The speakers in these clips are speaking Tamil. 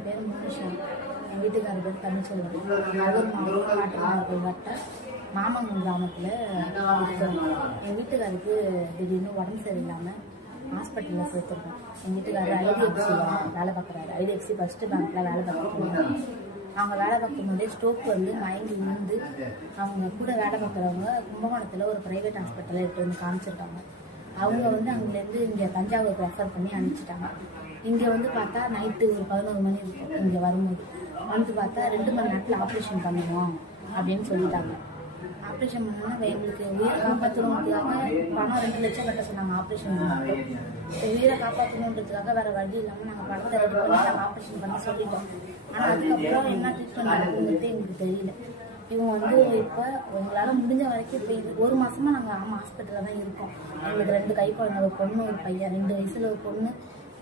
என் பேர் முனிஷன் என் வீட்டுக்காரர் பேர் தமிழ்ச்செல்வன். நல்லூர் மாவட்டம் காட்டுமன்னார்கோவில் மாமங்கல் கிராமத்தில் என் வீட்டுக்காருக்கு திடீர்னு உடம்பு சரியில்லாமல் ஹாஸ்பிட்டலில் சேர்த்துருக்கோம். எங்கள் வீட்டுக்காரர் ஐடிஎஃப்சியில் வேலை பார்க்குறாரு. ஐடிஎஃப்சி ஃபஸ்ட்டு பேங்க்கில் வேலை பார்க்குறாங்க அவங்க வேலை பார்க்கும்போதே ஸ்டோக் வந்து மயங்கி விழுந்து அவங்க கூட வேலை பார்க்குறவங்க கும்பகோணத்தில் ஒரு ப்ரைவேட் ஹாஸ்பிட்டலில் எடுத்து வந்து காமிச்சிருக்காங்க. அவங்க வந்து அங்கேருந்து இங்கே தஞ்சாவூருக்கு ரெஃபர் பண்ணி அனுப்பிச்சிட்டாங்க. இங்கே வந்து பார்த்தா நைட்டு ஒரு பதினோரு மணி இருக்கும். இங்கே வரும்போது. வந்து பார்த்தா ரெண்டு மணி நேரத்தில் ஆப்ரேஷன் பண்ணுவோம் அப்படின்னு சொல்லிட்டாங்க. ஆப்ரேஷன் பண்ணோன்னா எங்களுக்கு உயிரை காப்பாற்றணுன்றதுக்காக பணம் ரெண்டு லட்சம் கட்ட சொன்னாங்க ஆப்ரேஷன் பண்ணோம் உயிரை காப்பாற்றணுன்றதுக்காக வேற வழி இல்லாமல் நாங்கள் பணத்தை ரெடி பண்ணி நாங்கள் ஆப்ரேஷன் பண்ண சொல்லிட்டோம். ஆனால் அதுக்கப்புறம் என்ன ட்ரீட்மெண்ட் நடக்குங்கிறது எங்களுக்கு தெரியல. இவங்க வந்து இப்போ எங்களால் முடிஞ்ச வரைக்கும் இப்போ இது ஒரு மாதமாக நாங்கள் ஆமாம் ஹாஸ்பிட்டலில் தான் இருக்கோம். எங்களுக்கு ரெண்டு கை குழந்தை ஒரு பொண்ணு ஒரு பையன். ரெண்டு வயசில் ஒரு பொண்ணு.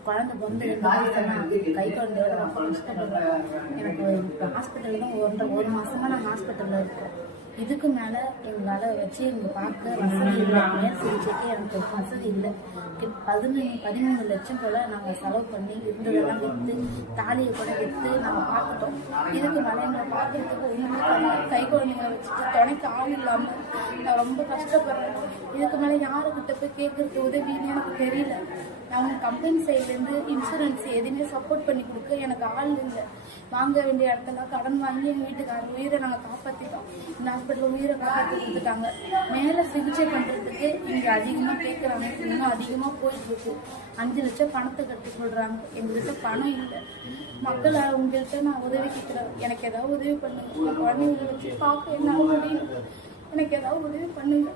குழந்தை பிறந்து ரெண்டு மாதம் தான் ஆகுது. கை குழந்தையோட ரொம்ப கஷ்டப்படுறோம் எனக்கு இப்போ ஹாஸ்பிட்டலில் தான் ஒன்றரை ஒரு மாசமா நாங்கள் ஹாஸ்பிட்டலில் இருக்கோம் இதுக்கு மேலே எங்களால் வச்சு எங்க பார்க்க வசதி இல்லை. மேல் சிகிச்சைக்கு எனக்கு வசதி இல்லை? பதினொன்று பதிமூணு லட்சம் போல் நாங்கள் செலவு பண்ணி இருந்ததெல்லாம் விற்று தாலியை கூட விற்று நாங்கள் பார்த்துட்டோம். இதுக்கு மேலே எங்களை பார்க்கறதுக்கு ஒன்றுமே கை குழந்தைங்களை வச்சுட்டு துணைக்கு ஆள் இல்லாமல் நான் ரொம்ப கஷ்டப்படுறேன். இதுக்கு மேலே யாருக்கிட்ட போய் கேட்கறது உதவின்னு எனக்கு தெரியல. அவங்க கம்பெனி சைட்லேருந்து இன்சூரன்ஸ் எதுவுமே சப்போர்ட் பண்ணி கொடுக்க எனக்கு ஆள் இல்லை. வாங்க வேண்டிய இடத்துல கடன் வாங்கி எங்கள் வீட்டுக்காரர் உயிரை நாங்கள் காப்பாற்றிட்டோம் இந்த ஹாஸ்பிட்டலில் உயிரை காப்பாற்றி கொடுத்துட்டாங்க. மேலே சிகிச்சை பண்ணுறதுக்கு இங்கே அதிகமாக கேட்குறாங்க இன்னும் அதிகமாக போயிட்டு இருக்கு. அஞ்சு லட்சம் பணத்தை கட்டி சொல்கிறாங்க எங்கள்கிட்ட பணம் இல்லை. மக்கள் உங்கள்கிட்ட நான் உதவி கேட்குறேன் எனக்கு ஏதாவது உதவி பண்ணுங்க. என் குழந்தைங்களை வச்சு பார்க்க என்ன முடியும் எனக்கு ஏதாவது உதவி பண்ணுங்க.